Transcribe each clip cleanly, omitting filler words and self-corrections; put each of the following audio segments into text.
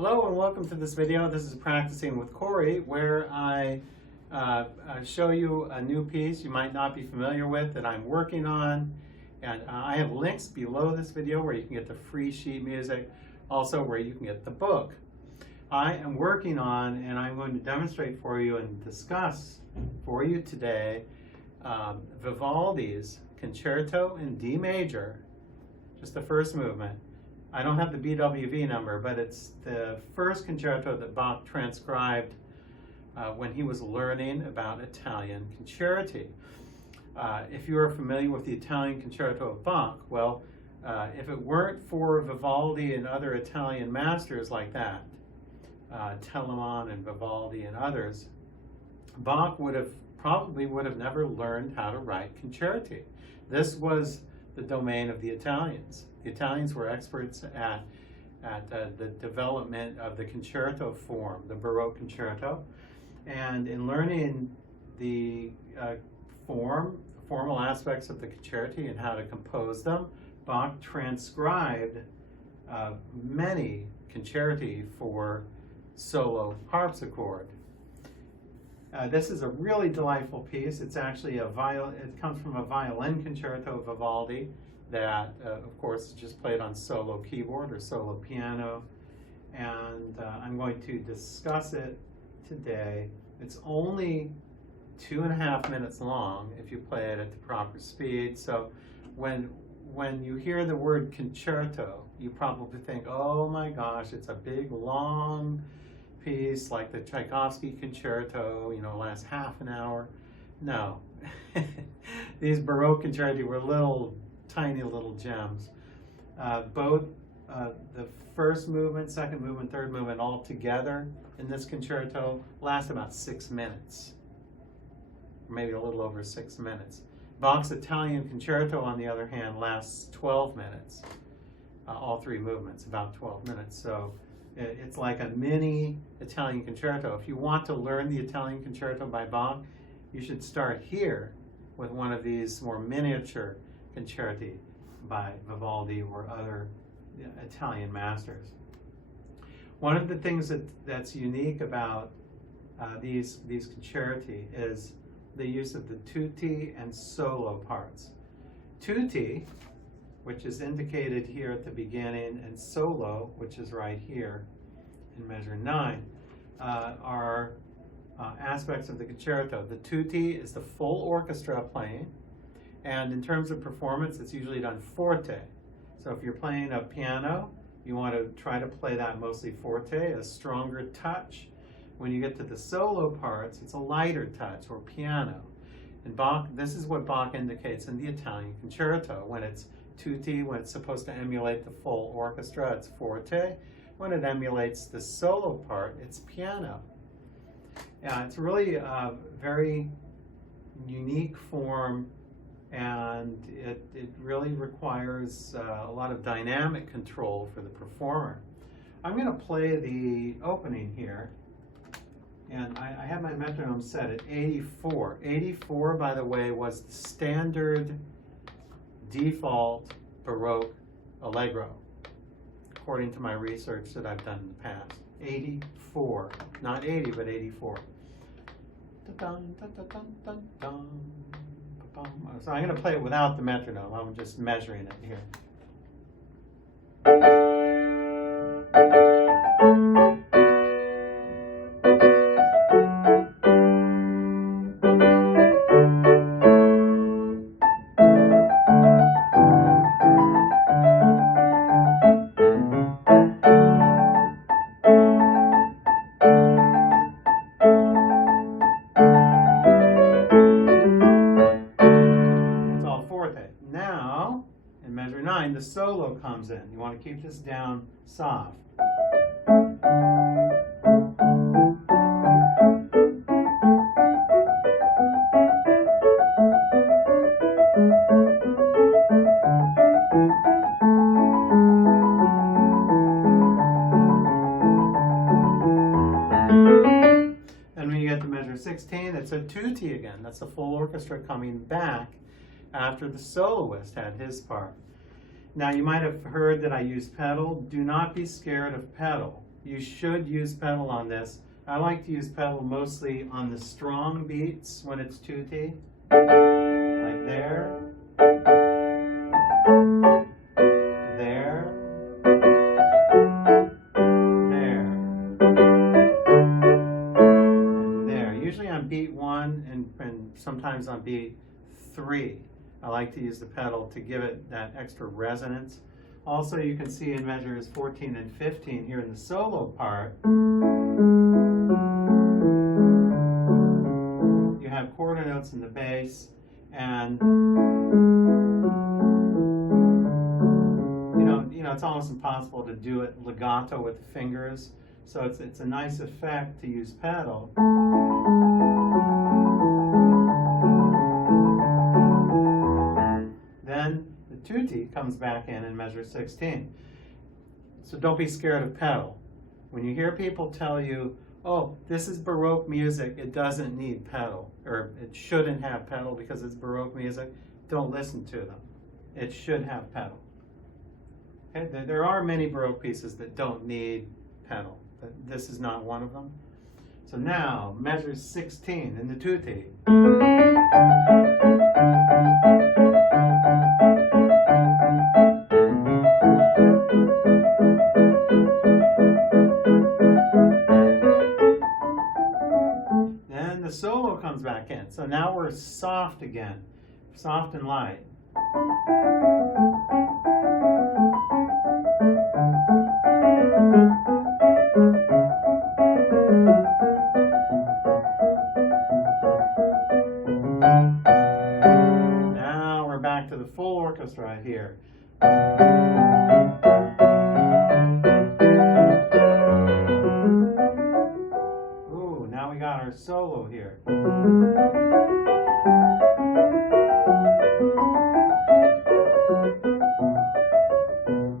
Hello and welcome to this video. This is Practicing with Cory, where I show you a new piece you might not be familiar with that I'm working on. And I have links below this video where you can get the free sheet music, also where you can get the book. I am working on, and I'm going to demonstrate for you and discuss for you today, Vivaldi's Concerto in D major, just the first movement. I don't have the BWV number, but it's the first concerto that Bach transcribed when he was learning about Italian concerti. If you are familiar with the Italian concerto of Bach, well, if it weren't for Vivaldi and other Italian masters like that, Telemann and Vivaldi and others, Bach probably would have never learned how to write concerti. This was the domain of the Italians. The Italians were experts at the development of the concerto form, the Baroque concerto, and in learning the formal aspects of the concerti and how to compose them, Bach transcribed many concerti for solo harpsichord. This is a really delightful piece. It's actually it comes from a violin concerto of Vivaldi that, of course, is just played on solo keyboard or solo piano. And I'm going to discuss it today. It's only 2.5 minutes long if you play it at the proper speed. So when you hear the word concerto, you probably think, oh my gosh, it's a big, long piece like the Tchaikovsky concerto, lasts half an hour. No. These Baroque concerti were tiny little gems. Both the first movement, second movement, third movement all together in this concerto last about 6 minutes, or maybe a little over 6 minutes. Bach's Italian concerto, on the other hand, lasts 12 minutes. All three movements, about 12 minutes. So it's like a mini Italian concerto. If you want to learn the Italian concerto by Bach, you should start here with one of these more miniature concerti by Vivaldi or other Italian masters. One of the things that's unique about these concerti is the use of the tutti and solo parts. Tutti, which is indicated here at the beginning, and solo, which is right here in measure 9, are aspects of the concerto. The tutti is the full orchestra playing, and in terms of performance, it's usually done forte. So if you're playing a piano, you want to try to play that mostly forte, a stronger touch. When you get to the solo parts, it's a lighter touch, or piano. And Bach, this is what Bach indicates in the Italian concerto. When it's tutti, when it's supposed to emulate the full orchestra, it's forte. When it emulates the solo part, it's piano. It's really a very unique form, and it really requires a lot of dynamic control for the performer. I'm going to play the opening here, and I have my metronome set at 84. 84, by the way, was the standard default Baroque allegro, according to my research that I've done in the past. 84, not 80, but 84. So I'm going to play it without the metronome. I'm just measuring it here. Now, in measure 9, the solo comes in. You want to keep this down soft. And when you get to measure 16, it's a tutti again. That's the full orchestra coming back after the soloist had his part. Now, you might have heard that I use pedal. Do not be scared of pedal. you should use pedal on this. I like to use pedal mostly on the strong beats when it's tutti, like there, there, there, and there. Usually on beat 1 and sometimes on beat 3. I like to use the pedal to give it that extra resonance. Also, you can see in measures 14 and 15 here in the solo part, you have quarter notes in the bass, and it's almost impossible to do it legato with the fingers. So it's a nice effect to use pedal. Then the tutti comes back in measure 16. So don't be scared of pedal. When you hear people tell you, oh, this is Baroque music, it doesn't need pedal, or it shouldn't have pedal because it's Baroque music, don't listen to them. It should have pedal. Okay? There are many Baroque pieces that don't need pedal, but this is not one of them. So now, measure 16 in the tutti. Then the solo comes back in. So now we're soft again, soft and light. Now we're back to the full orchestra here. Ooh, now we got our solo here.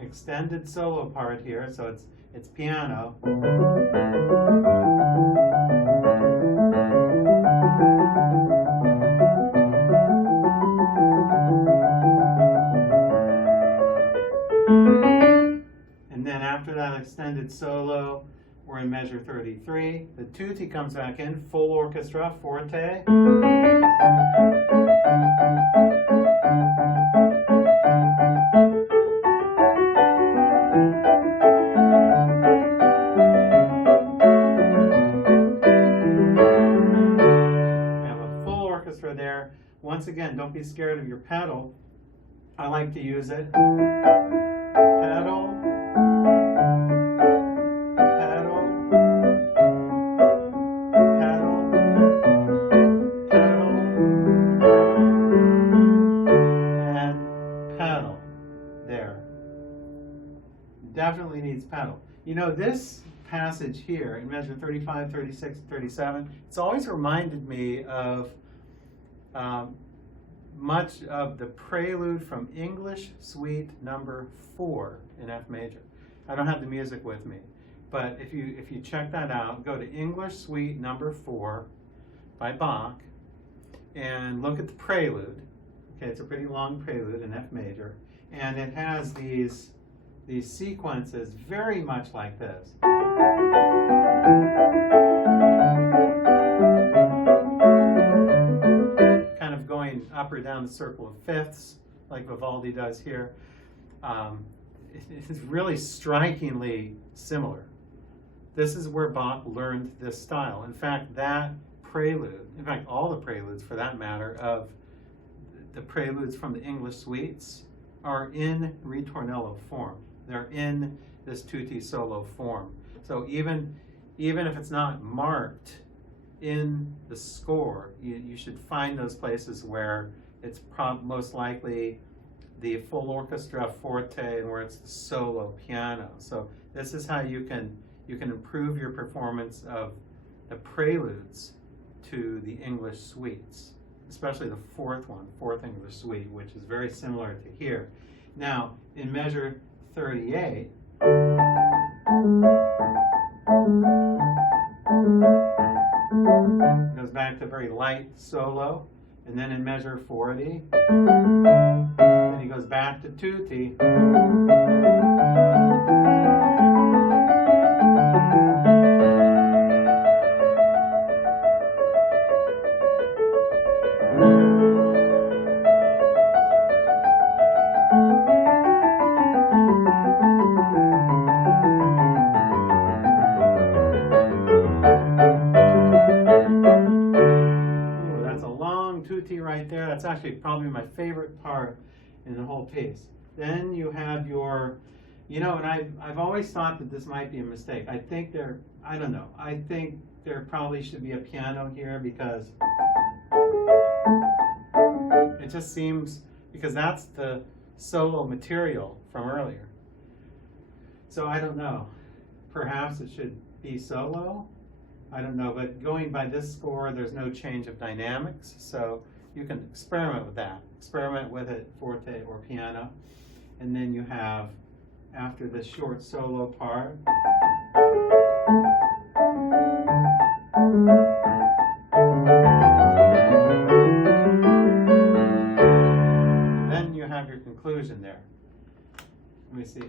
Extended solo part here, so it's piano. And then after that extended solo, we're in measure 33. The tutti comes back in, full orchestra, forte. There. Once again, don't be scared of your pedal. I like to use it. Pedal, pedal, pedal, pedal, and pedal. There. Definitely needs pedal. You know, this passage here in measure 35, 36, 37, it's always reminded me of much of the prelude from English Suite number 4 in F major. I don't have the music with me, but if you check that out, go to English Suite number 4 by Bach and look at the prelude. Okay, it's a pretty long prelude in F major, and it has these sequences very much like this. Up or down the circle of fifths, like Vivaldi does here. It's really strikingly similar. This is where Bach learned this style. In fact, that prelude, in fact, all the preludes for that matter, of the preludes from the English suites are in ritornello form. They're in this tutti solo form. So even if it's not marked in the score, you should find those places where it's most likely the full orchestra forte and where it's the solo piano. So this is how you can improve your performance of the preludes to the English suites, especially the fourth English suite, which is very similar to here. Now, in measure 38, it goes back to very light solo, and then in measure 40, then he goes back to tutti. actually probably my favorite part in the whole piece. Then you have your, and I've always thought that this might be a mistake. I think I don't know, I think there probably should be a piano here because it just seems, because that's the solo material from earlier. So I don't know, perhaps it should be solo, I don't know, but going by this score, there's no change of dynamics, so you can experiment with that. Experiment with it, forte or piano. And then you have, after the short solo part, then you have your conclusion there. Let me see.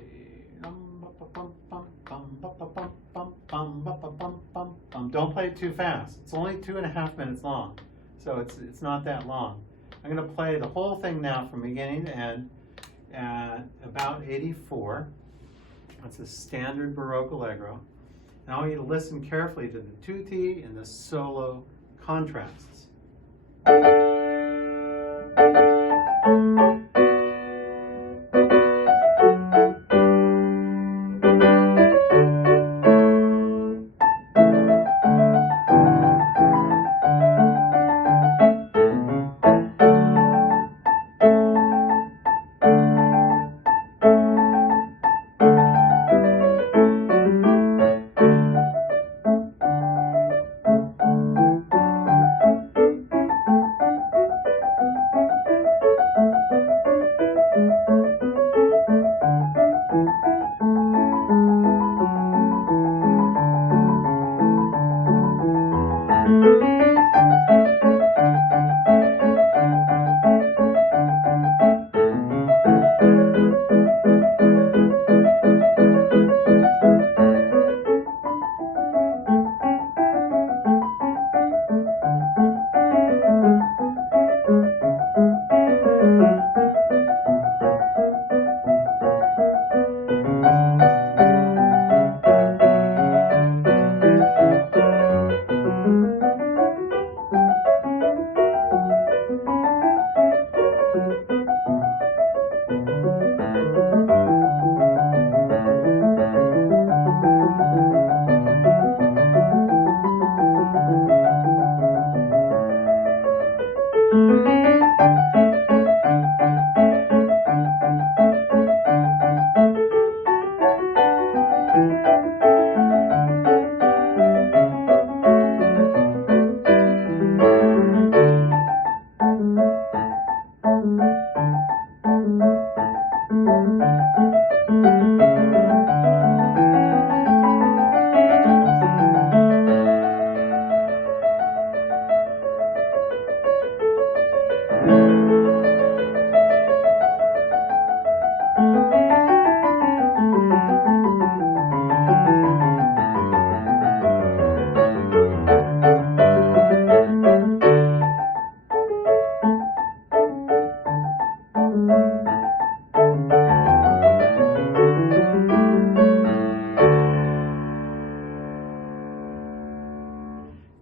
Don't play it too fast. It's only 2.5 minutes long, so it's not that long. I'm going to play the whole thing now from beginning to end at about 84. That's a standard Baroque allegro. And I want you to listen carefully to the tutti and the solo contrasts.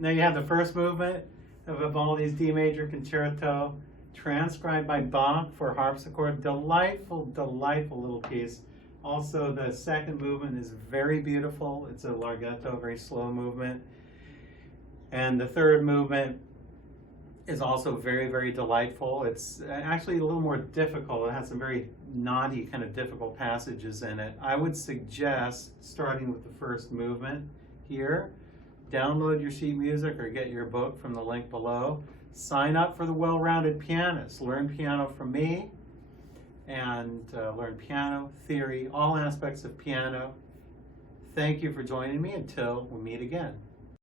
Now you have the first movement of Vivaldi's D major concerto, transcribed by Bach for harpsichord. Delightful, delightful little piece. Also, the second movement is very beautiful. It's a larghetto, very slow movement. And the third movement is also very, very delightful. It's actually a little more difficult. It has some very naughty, kind of difficult passages in it. I would suggest starting with the first movement here. Download your sheet music or get your book from the link below. Sign up for the Well-Rounded Pianist. Learn piano from me and learn piano, theory, all aspects of piano. Thank you for joining me until we meet again.